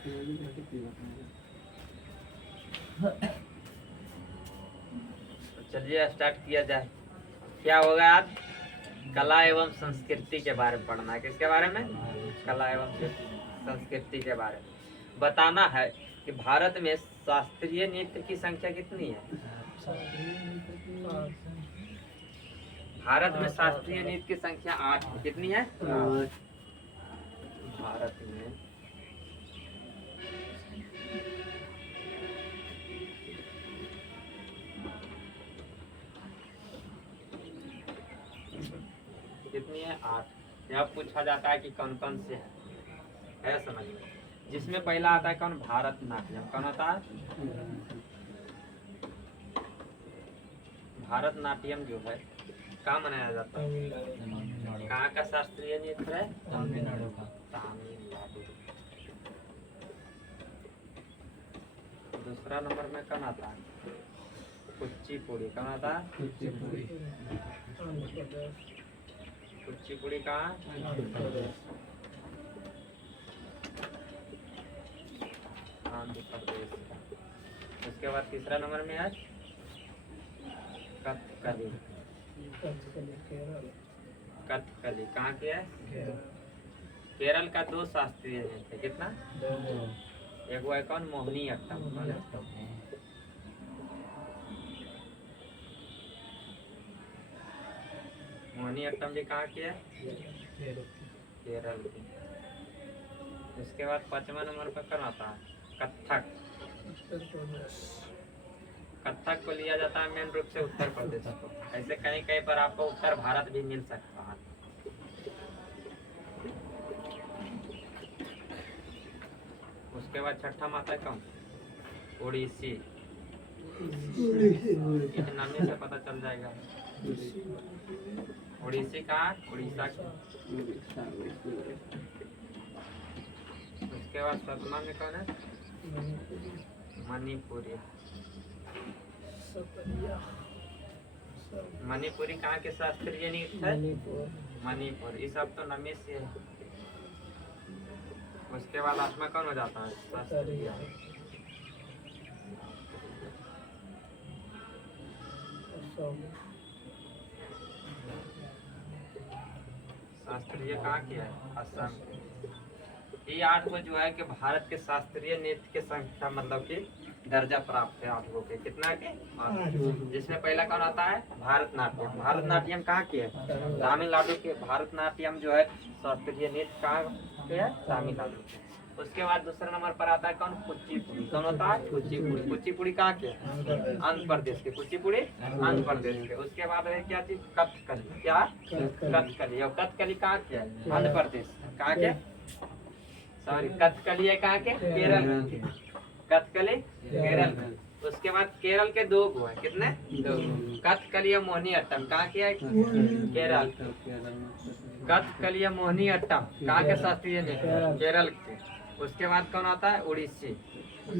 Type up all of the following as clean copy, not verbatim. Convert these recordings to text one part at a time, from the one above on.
तो चलिए स्टार्ट किया जाए। क्या होगा आज? कला एवं संस्कृति के बारे में पढ़ना है। किसके बारे में? कला एवं संस्कृति के बारे में बताना है कि भारत में शास्त्रीय नृत्य की संख्या कितनी है। भारत में शास्त्रीय नृत्य की संख्या 8 है। कितनी है? भारत में कितनी है? 8। यह पूछा जाता है कि कौन कौन से है समझ में। जिसमें पहला आता है कौन? भारतनाट्यम। कौन होता है? भारतनाट्यम जो है कहाँ मनाया जाता है? कहाँ का शास्त्रीय नृत्य है? तमिलनाडु का। तमिलनाडु। दूसरा नंबर में कौन आता है? कुचिपुड़ी। कौन आता है? कुचिपुड़ी। कुचिपुड़ी कहाँ? आंध्र प्रदेश। उसके बाद तीसरा नंबर में है कथकली। कथकली कहाँ की है? केरल का 2 शास्त्रीय नृत्य। कितना? एक वो है कौन? मोहिनी अट्टम। मोहिनी अट्टम जी कहाँ की है? केरल की। उसके बाद 5वां नंबर पर कौन आता है? कथक। कथक को लिया जाता है मेन रूप से उत्तर प्रदेश को। ऐसे कहीं कहीं पर आपको उत्तर भारत भी मिल सकता है। उसके बाद 6ठा माता कौन? ओडिसी। इस नाम से पता चल जाएगा। ओडिसी कहाँ? उड़ीसा की। उसके बाद 7वां में कौन है? मणिपुरी। मणिपुरी कहाँ के शास्त्रीय नृत्य है? मणिपुर। ये सब तो नमी से है। उसके बाद 8वां कौन हो जाता है? शास्त्रीय। शास्त्रीय कहाँ किया है? असम। ये 8 को जो है कि भारत के शास्त्रीय नृत्य के संख्या मतलब कि दर्जा प्राप्त है 8 के। कितना के? 8। जिसमें पहला कौन आता है? भारतनाट्यम। भारतनाट्यम कहाँ की है? तमिलनाडु के। भारतनाट्यम जो है शास्त्रीय नृत्य कहाँ के है? तमिलनाडु के। उसके बाद दूसरे नंबर पर आता है कौन? कुचिपुड़ी। कौन होता है? कुचिपुड़ी। कुचिपुड़ी कहाँ के? आंध्र प्रदेश के। कुचिपुड़ी आंध्र प्रदेश के। उसके बाद है क्या चीज? कथकली। क्या? कथकली। और कथकली कहाँ के? आंध्र प्रदेश। कहाँ के? सॉरी, कथकली है कहाँ के? केरल। कथकली केरल में। उसके बाद केरल के 2 को है। कितने? 2। कथकली मोहिनी अट्टम कहाँ के है? केरल। कथकली मोहिनी अट्टम कहाँ के शास्त्रीय नृत्य? केरल के। उसके बाद कौन आता है? उड़ीसी।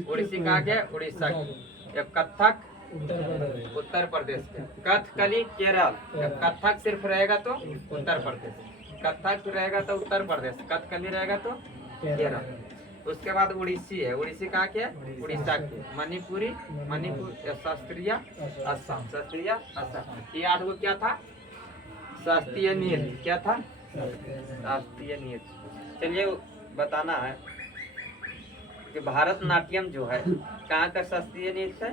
उड़ीसी कहाँ के? उड़ीसा के। एक कथक उत्तर प्रदेश के। कथकली केरल। कथक सिर्फ रहेगा तो उत्तर प्रदेश। कथक रहेगा तो उत्तर प्रदेश। कथकली रहेगा तो केरल। उसके बाद उड़ीसी है। उड़ीसी कहाँ के? उड़ीसा के। मणिपुरी मणिपुर शास्त्रीय असम। शास्त्रीय असम। ये 8 को क्या था? शास्त्रीय नृत्य। क्या था? शास्त्रीय नृत्य। चलिए बताना है कि भारतनाट्यम जो है कहाँ का शास्त्रीय नृत्य है?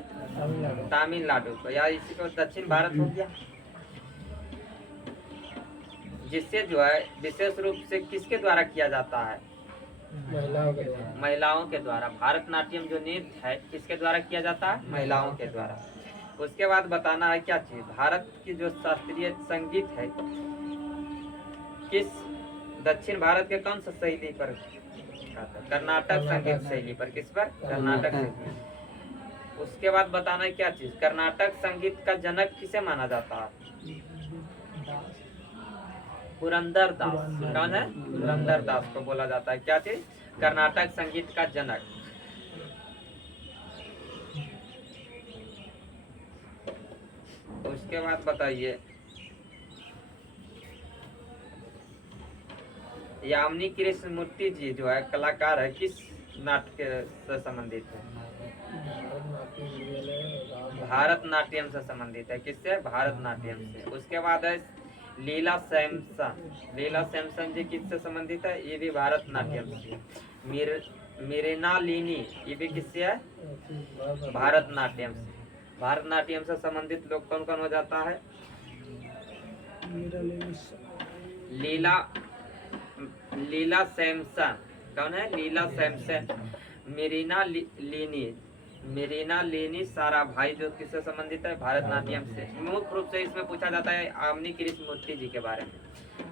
तमिलनाडु का। या इसी को दक्षिण भारत हो गया। जिससे जो है विशेष रूप से किसके द्वारा किया जाता है? महिलाओं के द्वारा। भारतनाट्यम जो नृत्य है किसके द्वारा किया जाता है? महिलाओं के द्वारा। उसके बाद बताना है क्या चीज? भारत की जो शास्त्रीय संगीत है किस दक्षिण भारत के कौन सा शैली पर? कर्नाटक संगीत शैली पर। किस पर? कर्नाटक संगीत। उसके बाद बताना है क्या चीज? कर्नाटक संगीत का जनक किसे माना जाता है? पुरंदर दास। कौन है? पुरंदर दास को बोला जाता है क्या चीज? कर्नाटक संगीत का जनक। उसके बाद बताइए यामिनी कृष्णमूर्ति जी जो है कलाकार है किस नाट्य से संबंधित है? भारतनाट्यम से संबंधित है। किससे? भारतनाट्यम से। उसके बाद है लीला सैमसन। लीला सैमसन जी किससे संबंधित है? ये भी भारतनाट्यम से। मृणालिनी ये भी किससे है? भारतनाट्यम से। भारतनाट्यम से संबंधित लोग कौन कौन हो जाता है? लीला लीला सैमसन। कौन है? लीला सैमसन। मेरीना लीनी सारा भाई जो किससे संबंधित है? भारतनाट्यम से। मुख्य रूप से इसमें पूछा जाता है आमनी कृष्णमूर्ति जी के बारे में।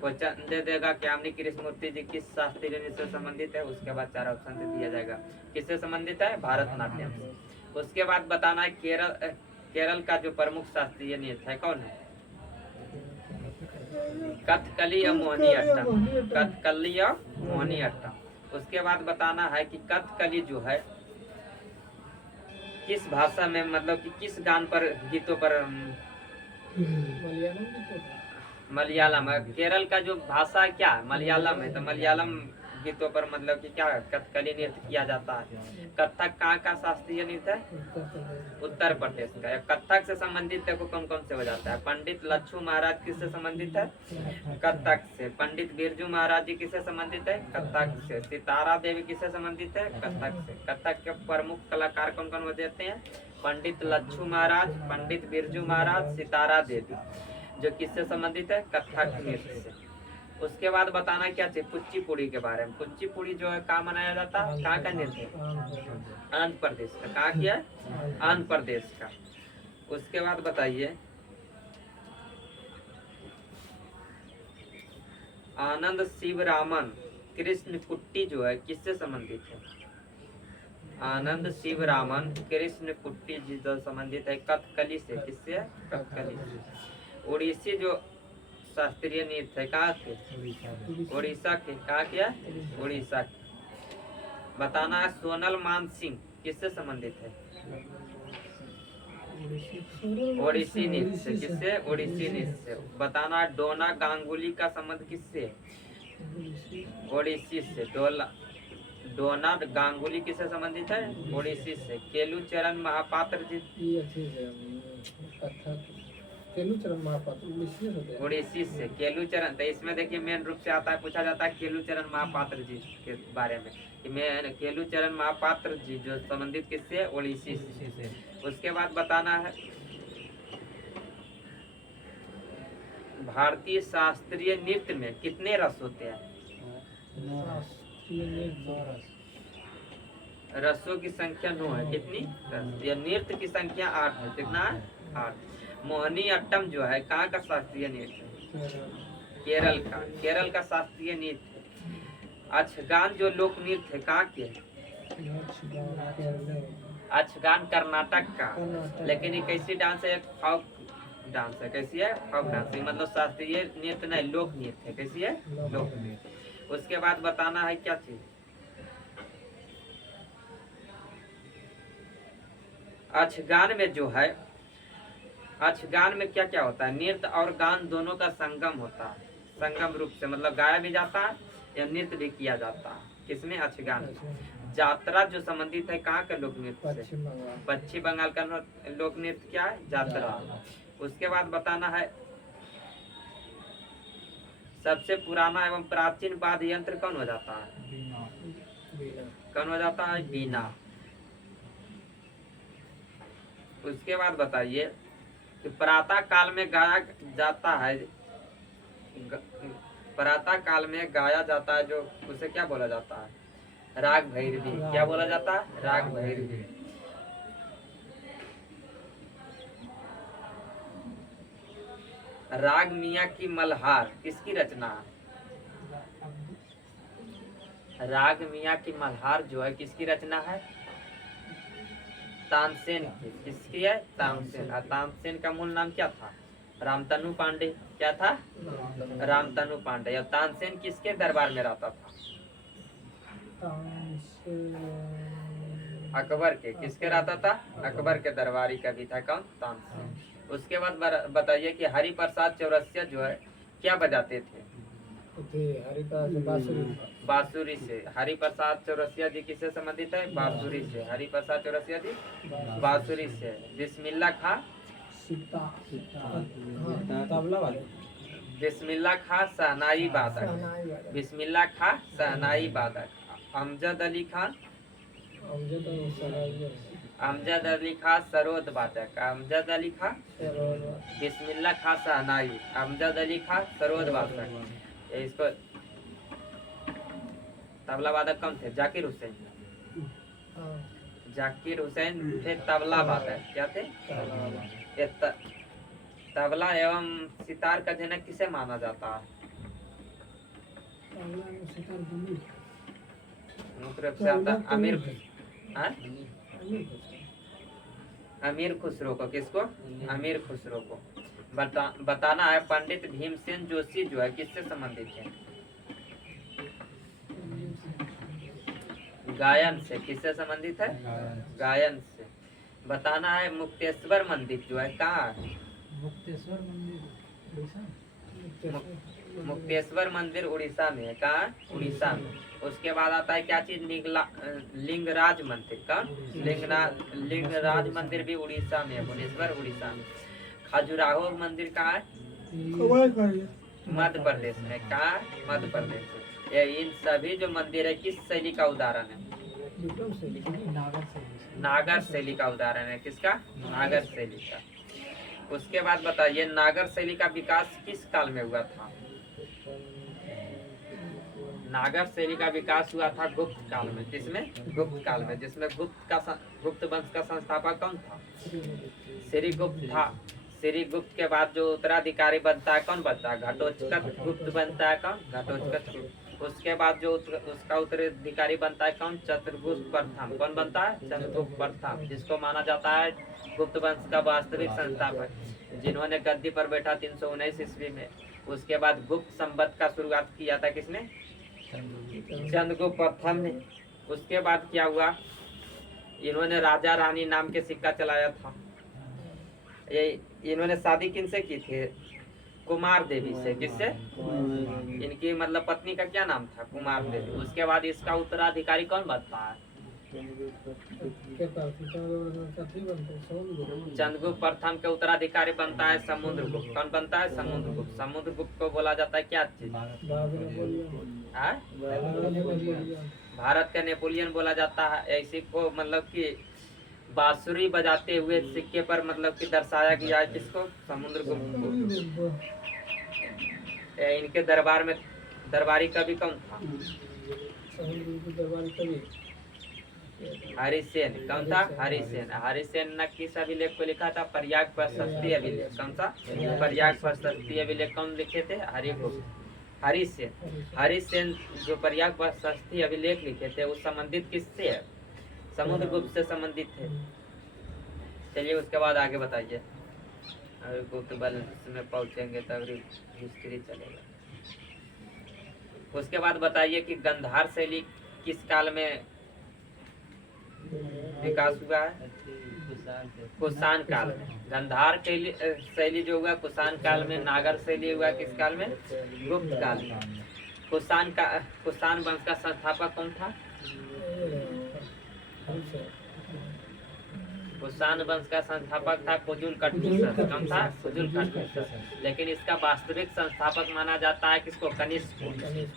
क्वेश्चन दे देगा कि आमनी कृष्णमूर्ति जी किस शास्त्रीय नृत्य से संबंधित है, उसके बाद 4 ऑप्शन दे दिया जाएगा। किससे संबंधित है? भारतनाट्यम से। उसके बाद बताना है केरल का जो प्रमुख शास्त्रीय नृत्य है कौन है? कथकली या मोहिनी अट्टम। कथकली या मोहिनी अट्टम। उसके बाद बताना है कि कथकली जो है किस भाषा में, मतलब कि किस गान पर, गीतों पर? मलयालम। केरल का जो भाषा है क्या? मलयालम है। तो मलयालम गीतों पर मतलब कि क्या कथकली नृत्य किया जाता है। कथक कहाँ का शास्त्रीय नृत्य है? उत्तर प्रदेश का। कथक से संबंधित देखो कौन कौन से हो जाता है। पंडित लच्छू महाराज किससे संबंधित है? कथक से। पंडित बिरजू महाराज जी किससे संबंधित है? कथक से। सितारा देवी किससे संबंधित है? कथक से। कथक के प्रमुख कलाकार कौन कौन हो जाते हैं? पंडित लच्छू महाराज, पंडित बिरजू महाराज, सितारा देवी, जो किससे संबंधित है? कथक नृत्य से। उसके बाद बताना क्या चाहिए? कुचिपुड़ी के बारे में। कुचिपुड़ी जो है कहाँ मनाया जाता है? कहाँ का नृत्य? आंध्र प्रदेश का। कहाँ किया? आंध्र प्रदेश का। उसके बाद बताइए आनंद शिवरामन कृष्ण कुट्टी जो है किससे संबंधित है? आनंद शिवरामन कृष्ण कुट्टी जी जो संबंधित है कथकली से। किससे? कथकली से। उड़ीसी जो शास्त्रीय नृत्य है कहाँ के? उड़ीसा के। कहाँ के? उड़ीसा के। बताना है सोनल मान सिंह किससे संबंधित है? ओडिसी नृत्य से। किससे? ओडिसी नृत्य से। बताना है डोना गांगुली का संबंध किससे? ओडिसी से। डोना गांगुली किससे संबंधित है? ओडिसी से। केलू चरण महापात्र जी उड़ीसी से। केलू चरण, तो इसमें देखिए मेन रूप से आता है, पूछा जाता है केलू चरण महापात्र जी के बारे में कि मैं केलू चरण महापात्र जी जो संबंधित किससे? उड़ीसी से। उसके बाद बताना है भारतीय शास्त्रीय नृत्य में कितने रस होते हैं? रसों की संख्या 9 है। कितनी? यह नृत्य की संख्या 8 है। कितना है? 8। मोहिनी अट्टम जो है कहाँ का शास्त्रीय नृत्य है? केरल का। केरल का शास्त्रीय नृत्य। अछगान जो लोक नृत्य है कहाँ के? अछगान कर्नाटक का। लेकिन ये कैसी डांस है? फोक डांस है। कैसी है? Folk dance. मतलब शास्त्रीय नृत्य नहीं, लोक नृत्य है। कैसी है? लोक नृत्य। उसके बाद बताना है क्या चीज? अछगान में जो है, अछगान में क्या क्या होता है? नृत्य और गान दोनों का संगम होता है। संगम रूप से मतलब गाया भी जाता है या नृत्य भी किया जाता है। किसमें? अछगान। जात्रा जो संबंधित है कहाँ का लोक नृत्य से? पश्चिम बंगाल का लोक नृत्य क्या है? जात्रा। उसके बाद बताना है सबसे पुराना एवं प्राचीन वाद्य यंत्र कौन हो जाता है? कौन हो जाता है? बीना। उसके बाद बताइए कि प्रातः काल में गाया जाता है, प्रातः काल में गाया जाता है जो, उसे क्या बोला जाता है? राग भैरवी। क्या बोला जाता है? राग भैरवी। राग मियाँ की मल्हार किसकी रचना है? राग मियाँ की मल्हार जो है किसकी रचना है? तानसेन की। किसकी है? तानसेन। और तानसेन का मूल नाम क्या था? रामतनु पांडे। क्या था? रामतनु पांडे। और तानसेन किसके दरबार में रहता था? अकबर के। किसके रहता था? अकबर के दरबारी का भी था। कौन? तानसेन। उसके बाद बताइए कि हरिप्रसाद चौरसिया जो है क्या बजाते थे? बांसुरी से। हरिप्रसाद चौरसिया जी किससे संबंधित है? बांसुरी से। हरिप्रसाद चौरसिया जी बांसुरी से। बिस्मिल्लाह खां तबला वाले बिस्मिल्लाह खां शहनाई वादक। बिस्मिल्लाह खां शहनाई वादक। अमजद अली खां अमजद अली खां सरोद वादक। अमजद अली खां बिस्मिल्लाह खां शहनाई। अमजद अली खां सरोद वादक। इसको तबला वादक कौन थे? जाकिर हुसैन। जाकिर हुसैन थे तबला वादक। क्या थे? ये तबला एवं सितार का जनक किसे माना जाता है? मुख्य रूप से आता अमीर अमीर खुसरो को। किसको? अमीर खुसरो को। बताना है पंडित भीमसेन जोशी जो है किससे संबंधित है? गायन से। किससे संबंधित है? गायन से। बताना है मुक्तेश्वर मंदिर जो है कहाँ है? मुक्तेश्वर मंदिर मुक्तेश्वर मंदिर उड़ीसा में है। कहाँ? उड़ीसा में। उसके बाद आता है क्या चीज? लिंगराज मंदिर। कहाँ? लिंगराज मंदिर भी उड़ीसा में है। भुवनेश्वर उड़ीसा में। खजुराहो मंदिर कहाँ है? मध्य प्रदेश में। कहाँ? मध्य प्रदेश में। इन सभी जो मंदिर है किस शैली का उदाहरण है? नागर शैली का उदाहरण है। किसका? नागर शैली का। उसके बाद बताइए नागर शैली का विकास किस काल में हुआ था? नागर शैली का विकास हुआ था गुप्त काल में। किसमें? गुप्त काल में। जिसमें गुप्त वंश का संस्थापक कौन था? श्रीगुप्त था। श्रीगुप्त के बाद जो उत्तराधिकारी बनता है कौन बनता है? घटोत्कच गुप्त बनता है। कौन? घटोत्कच गुप्त। उसके बाद जो उसका उत्तराधिकारी बनता है कौन? चंद्रगुप्त प्रथम। कौन बनता है? चंद्रगुप्त प्रथम, जिसको माना जाता है गुप्त वंश का वास्तविक संस्थापक, जिन्होंने गद्दी पर बैठा 319 ईस्वी में। उसके बाद गुप्त संवत का शुरुआत किया था किसने? चंद्रगुप्त प्रथम ने। उसके बाद क्या हुआ? इन्होंने राजा रानी नाम के सिक्का चलाया था। ये इन्होंने शादी किनसे की थी? कुमार देवी से। किससे? इनकी मतलब पत्नी का क्या नाम था? कुमार देवी। उसके बाद इसका उत्तराधिकारी कौन बनता है? चंद्रगुप्त प्रथम के उत्तराधिकारी बनता है समुद्रगुप्त। कौन बनता है? समुद्रगुप्त। समुद्रगुप्त को बोला जाता है क्या चीज? भारत का नेपोलियन बोला जाता है। ऐसी को मतलब कि बांसुरी बजाते हुए सिक्के पर मतलब कि दर्शाया गया है किसको? समुद्रगुप्त को। इनके दरबार में दरबारी कवि कौन था? हरिसेन। कौन था? हरिसेन। हरिसेन ने किस अभिलेख को लिखा था? प्रयाग प्रशस्ति अभिलेख। कौन सा? प्रयाग प्रशस्ति अभिलेख कौन लिखे थे? हरिगुप्त। हरिसेन। हरिसेन जो प्रयाग प्रशस्ति अभिलेख लिखे थे वो संबंधित किससे है? समुद्रगुप्त से संबंधित थे। चलिए उसके बाद आगे बताइए। गुप्त बल में पहुंचेंगे तब हिस्ट्री चलेगा। उसके बाद बताइए कि गंधार शैली किस काल में विकास हुआ है? कुषाण काल में। गंधार शैली जो हुआ कुषाण काल में। नागर शैली हुआ किस काल में? गुप्त काल में। कुषाण वंश का संस्थापक कौन था? कुषाण वंश का संस्थापक था कुजुल कटुसस। कौन था? कुजुल कटुसस। लेकिन इसका वास्तविक संस्थापक माना जाता है किसको? कनिष्क को।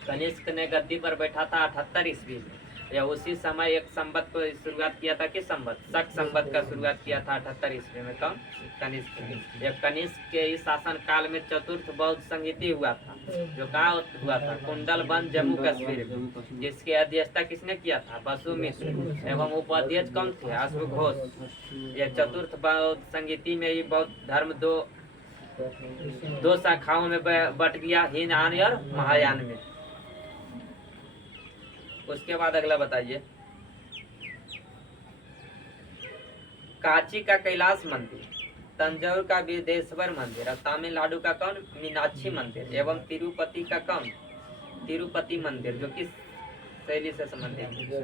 कनिष्क ने गद्दी पर बैठा था 78 ईस्वी में। या उसी समय एक संवत को शुरुआत किया था। किस संवत? शक संवत का शुरुआत किया था 78 ईस्वी में। कौन? कनिष्क ने। एक कनिष्क के इस शासन काल में चतुर्थ बौद्ध संहिता हुआ था जो कहाँ हुआ था? कुंडलबंद जम्मू कश्मीर में। जिसकी अध्यक्षता किसने किया था? बसु मिश्र। एवं उपाध्यक्ष कौन थे? अश्वघोष। यह चतुर्थ बौद्ध संहिता में ही बौद्ध धर्म दो शाखाओं में बट गया, हीनयान और महायान में। उसके बाद अगला बताइए। कांची का कैलाश मंदिर, तंजौर का विदेश्वर मंदिर और तमिलनाडु का कौन? मीनाक्षी मंदिर एवं तिरुपति का कौन? तिरुपति मंदिर जो किस शैली से संबंधित है?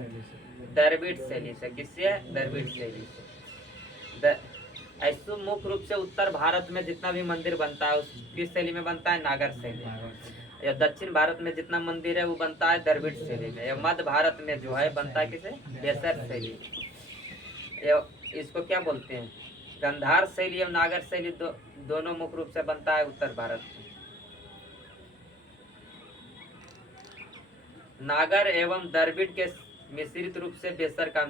द्रविड़ शैली से। किससे? द्रविड़ शैली से। ऐसे मुख्य रूप से उत्तर भारत में जितना भी मंदिर बनता है उस किस शैली में बनता है? नागर शैली। या दक्षिण भारत में जितना मंदिर है वो बनता है द्रविड़ शैली में, या मध्य भारत में जो है बनता है किसे, बेसर शैली। इसको क्या बोलते हैं, गंधार शैली और नागर शैली दोनों मुख्य रूप से बनता है उत्तर भारत में। नागर एवं द्रविड़ के मिश्रित रूप से बेसर का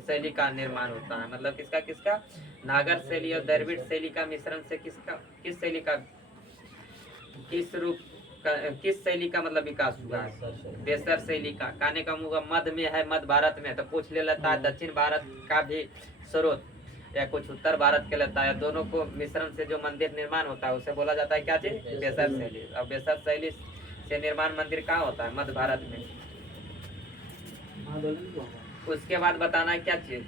शैली का निर्माण होता है। मतलब किसका किसका, नागर शैली और द्रविड़ शैली का मिश्रण से किस शैली का, किस शैली का मतलब विकास हुआ है, बेसर शैली का। कहने का मुँह मध्य में है, मध्य भारत में, तो पूछ ले लेता है दक्षिण भारत का भी स्रोत या कुछ उत्तर भारत के लेता है, दोनों को मिश्रण से जो मंदिर निर्माण होता है उसे बोला जाता है क्या चीज, बेसर शैली। और बेसर शैली से निर्माण मंदिर कहाँ होता है, मध्य भारत में। उसके बाद बताना है क्या चीज,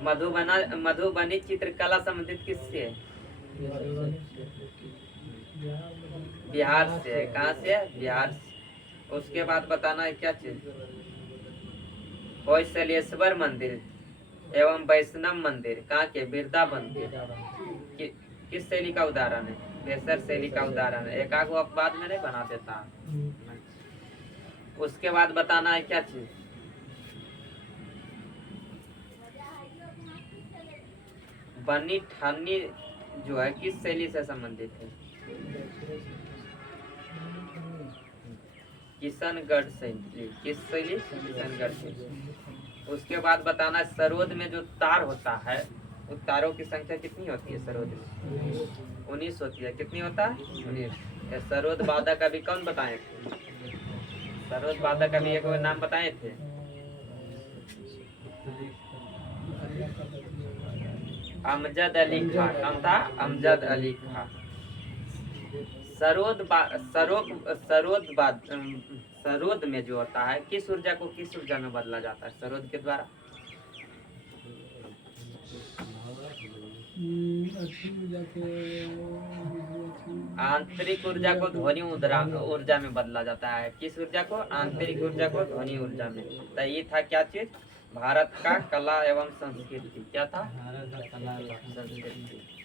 मधुबनी चित्रकला संबंधित किससे है, बिहार से। कहाँ से, बिहार से। उसके बाद बताना है क्या चीज, होयसलेश्वर मंदिर एवं वैष्णव मंदिर कहाँ के, वृंदावन के, किस शैली का उदाहरण है, बेसर शैली का उदाहरण है। एक आग बाद में नहीं बना देता। उसके बाद बताना है क्या चीज, बनी ठानी जो है किस शैली से संबंधित है, किशनगढ़ शैली। किस शैली, किशनगढ़ शैली। उसके बाद बताना है सरोद में जो तार होता है उस तारों की संख्या कितनी होती है, सरोद में 19 होती है। कितनी होता है, 19। सरोद बाधा का भी कौन बताए थे, सरोद बाधा का भी एक नाम बताए थे, अमजद अली खां। कौन था, अमजद अली खां। सरोद में जो होता है किस ऊर्जा को किस ऊर्जा में बदला जाता है सरोद के द्वारा, आंतरिक ऊर्जा को ध्वनि ऊर्जा में बदला जाता है। किस ऊर्जा को, आंतरिक ऊर्जा को ध्वनि ऊर्जा में। तो ये था क्या चीज, भारत का कला एवं संस्कृति। क्या था, भारत का कला एवं संस्कृति।